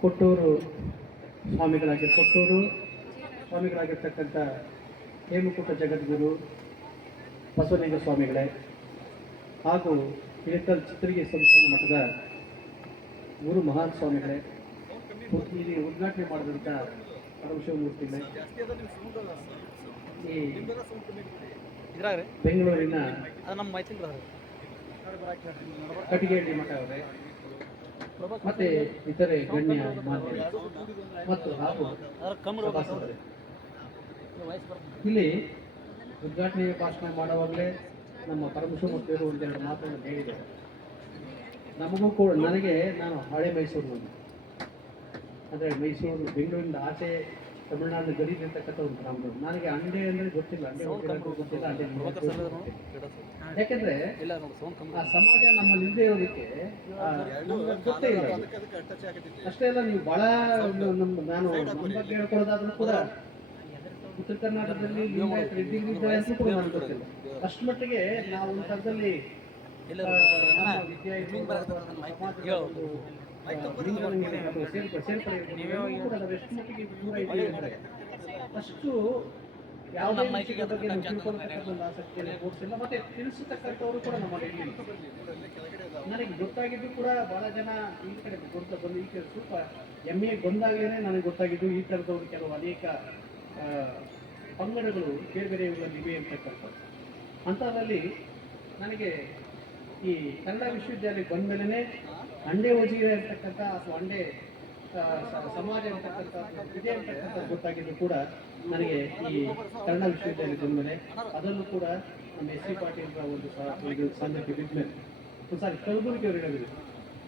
ಕೊಟ್ಟೂರು ಸ್ವಾಮಿಗಳಾಗಿ ಕೊಟ್ಟೂರು ಸ್ವಾಮಿಗಳಾಗಿರ್ತಕ್ಕಂಥ ಹೇಮಕೂಟ ಜಗದ್ಗುರು ಬಸವಲಿಂಗ ಸ್ವಾಮಿಗಳೇ ಹಾಗೂ ಇಳಿತಲ್ ಚಿತ್ರಗಿ ಸಂಸ್ಥಾನ ಮಠದ ಗುರು ಮಹಾನ್ ಸ್ವಾಮಿಗಳೇ ಇಲ್ಲಿ ಉದ್ಘಾಟನೆ ಮಾಡಿದಂಥ ಪರಮಶಿವಮೂರ್ತಿಗಳೇ ಈ ಇದ್ರಾಗ ರೀ ಬೆಂಗಳೂರಿನ ಅದು ನಮ್ಮ ಮೈತಿನ ಕಟಿಗೇಡಿ ಮಠ ಅವರೇ. ಮತ್ತೆ ಇತರೆ ಗಣ್ಯ ಮತ್ತು ಹಾಗೂ ಇಲ್ಲಿ ಉದ್ಘಾಟನೆ ಭಾಷಣ ಮಾಡುವಾಗಲೇ ನಮ್ಮ ಪರಮಶಿವಮೂರ್ತಿಯವರು ಒಂದೆರಡು ಮಾತನ್ನು ಹೇಳಿದ್ದಾರೆ. ನಮಗೂ ಕೂಡ ನನಗೆ ನಾನು ಹಳೆ ಮೈಸೂರು ಅಂದರೆ ಮೈಸೂರು, ಬೆಂಗಳೂರಿಂದ ಆಚೆ ತಮಿಳುನಾಡು ಗರೀಬ್ ಇರ್ತಕ್ಕಂಥ ಒಂದು ಗ್ರಾಮದವರು. ನನಗೆ ಅಂಡೆ ಅಂದರೆ ಗೊತ್ತಿಲ್ಲ. ಅಂಡೆ ಗೊತ್ತಿಲ್ಲ ಅಂಡೆ ಗೊತ್ತಿಲ್ಲ. ಯಾಕೆಂದ್ರೆ ಇಲ್ಲ ನೋಡಿ ಸೌಂಡ್ ಕಮ್ಮಿ ಆ ಸಮಾಜ ನಮ್ಮ ನಿಂದೆ ಇರೋದಕ್ಕೆ ಆ, ನಮ್ಗೆ ಗೊತ್ತೇ ಇಲ್ಲ ಅದು. ಅಷ್ಟೇ ಅಲ್ಲ ನೀವು ಬಹಳ ನಮ್ಮ ನಾನು ನಮ್ಮ ಬಗ್ಗೆ ಹೇಳ್ಕೊಳ್ಳೋದಾದ್ರೂ ಕೂಡ ಉತ್ತರ ಕರ್ನಾಟಕದಲ್ಲಿ ಅಂತ ಕೂಡ ನನಗೆ ಗೊತ್ತಿಲ್ಲ. ಅಷ್ಟು ಮಟ್ಟಿಗೆ ನಾವು ಒಂದು ಥರದಲ್ಲಿ ಅಷ್ಟು ಯಾವುದೇ ವಿಷಯದ ಬಗ್ಗೆ ಆಸಕ್ತಿಯನ್ನು ತೋರಿಸಿಲ್ಲ ಮತ್ತೆ ತಿಳಿಸತಕ್ಕಂಥವರು ಕೂಡ ನಮ್ಮ ನನಗೆ ಗೊತ್ತಾಗಿದ್ದು ಕೂಡ ಬಹಳ ಜನ ಈ ಕಡೆ ಗೊತ್ತ ಬಂದು ಈ ಕಡೆ ಸ್ವಲ್ಪ ಎಂ ಎ ಬಂದಾಗಲೇ ನನಗೆ ಗೊತ್ತಾಗಿದ್ದು ಈ ಥರದವರು ಕೆಲವು ಅನೇಕ ಪಂಗಡಗಳು ಬೇರೆ ಬೇರೆ ಇವುಗಳಲ್ಲಿ ಇವೆ ಅಂತಕ್ಕಂಥದ್ದು. ಅಂಥದ್ರಲ್ಲಿ ನನಗೆ ಈ ಕನ್ನಡ ವಿಶ್ವವಿದ್ಯಾಲಯಕ್ಕೆ ಬಂದ ಮೇಲೆ ಅಂಡೆ ಓಜಿಗೆ ಇರ್ತಕ್ಕಂಥ ಅಥವಾ ಅಂಡೆ ಸಮಾಜ ಅಂತಕ್ಕಂಥ ಇದೆ ಅಂತಕ್ಕಂಥ ಗೊತ್ತಾಗಿದ್ದು ಕೂಡ ನನಗೆ ಈ ಕನ್ನಡ ವಿಶ್ವವಿದ್ಯಾಲಯದ ಮೇಲೆ ಅದನ್ನು ಕೂಡ ನಮ್ಮ ಎಸ್ ಸಿ ಪಾಟೀಲ್ ಒಂದು ಸಂದರ್ಭ ಬಿದ್ಮೇಲೆ ಒಂದು ಸಾರಿ ಕಲಬುರಗಿ ಅವರು ಹೇಳಿದ್ರು.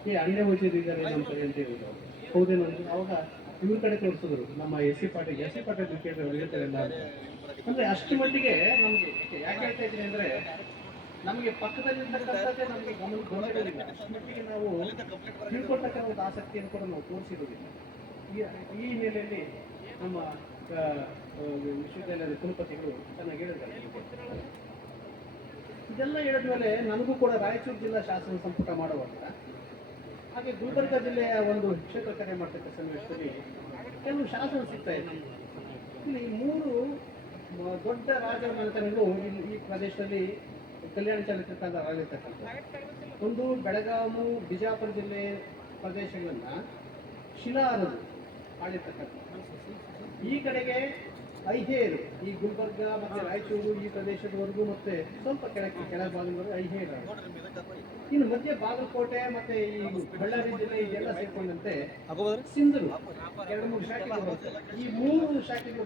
ಏ, ಅಂಡೆ ಓದಿದ್ದಾರೆ ನಮ್ಮ ಕಡೆ ಅಂತ ಹೇಳಿದ್ರು ಹೌದೇನು ಅವಾಗ ಇವ್ರ ಕಡೆ ತೋರಿಸಿದ್ರು. ನಮ್ಮ S C Patil, S C Patil ಕೇಳಿದ್ರೆ. ಅಂದ್ರೆ ಅಷ್ಟು ಮಟ್ಟಿಗೆ ನಮ್ಗೆ ಯಾಕೆ ಹೇಳ್ತಾ ಇದ್ದೀನಿ ಅಂದ್ರೆ ನಮಗೆ ಪಕ್ಕದಲ್ಲಿರ್ತಕ್ಕಂಥದ್ದೇ ನಮಗೆ ಗಮನ ಬಂದಿರೋದಿಲ್ಲ ಅಷ್ಟು ಮಟ್ಟಿಗೆ ನಾವು ತಿಳ್ಕೊಳ್ತಕ್ಕಂಥ ಒಂದು ಆಸಕ್ತಿಯನ್ನು ಕೂಡ ನಾವು ತೋರಿಸಿರೋದಿಲ್ಲ. ಈ- ಈ ಹಿನ್ನೆಲೆಯಲ್ಲಿ ನಮ್ಮ ವಿಶ್ವವಿದ್ಯಾಲಯದ ಕುಲಪತಿಗಳು ಚೆನ್ನಾಗಿ ಹೇಳಿದ್ದಾರೆ. ಇದೆಲ್ಲ ಹೇಳಿದ ಮೇಲೆ ನನಗೂ ಕೂಡ ರಾಯಚೂರು ಜಿಲ್ಲಾ ಶಾಸನ ಸಂಪುಟ ಮಾಡುವಾಗ, ಹಾಗೆ ಗುಲ್ಬರ್ಗ ಜಿಲ್ಲೆಯ ಒಂದು ಕ್ಷೇತ್ರ ಕರೆ ಮಾಡ್ತಕ್ಕಂಥ ಸನ್ನಿವೇಶದಲ್ಲಿ ಕೆಲವು ಶಾಸನ ಸಿಗ್ತಾ ಇದೆ. ಇಲ್ಲಿ ಮೂರು ದೊಡ್ಡ ರಾಜಮನೆತನಗಳು ಈ ಪ್ರದೇಶದಲ್ಲಿ ಕಲ್ಯಾಣ ಚಾಲಿತಕ್ಕಂಥ ಆಳಿರ್ತಕ್ಕಂಥ ಒಂದು ಬೆಳಗಾವಿ ಬಿಜಾಪುರ ಜಿಲ್ಲೆ ಪ್ರದೇಶಗಳನ್ನ ಶಿಲಾರರು ಆಳಿರ್ತಕ್ಕಂಥ ಈ ಕಡೆಗೆ ಐಹೇರು ಈ ಗುಲ್ಬರ್ಗ ಮತ್ತೆ ರಾಯಚೂರು ಈ ಪ್ರದೇಶದವರೆಗೂ ಮತ್ತೆ ಸ್ವಲ್ಪ ಕೆಳಕ್ಕೆ ಕೆಳ ಭಾಗದವರೆಗೂ ಐಹೇರು ಇನ್ನು ಮಧ್ಯ ಬಾಗಲಕೋಟೆ ಮತ್ತೆ ಈ ಬಳ್ಳಾರಿ ಜಿಲ್ಲೆ ಇದೆಲ್ಲ ಸೇರ್ಕೊಂಡಂತೆ ಸಿಂಧು ಸಿಂಧರು. ಎರಡು ಮೂರು ಶಾಖೆಗಳು ಈ ಮೂರು ಶಾಖೆಗಳು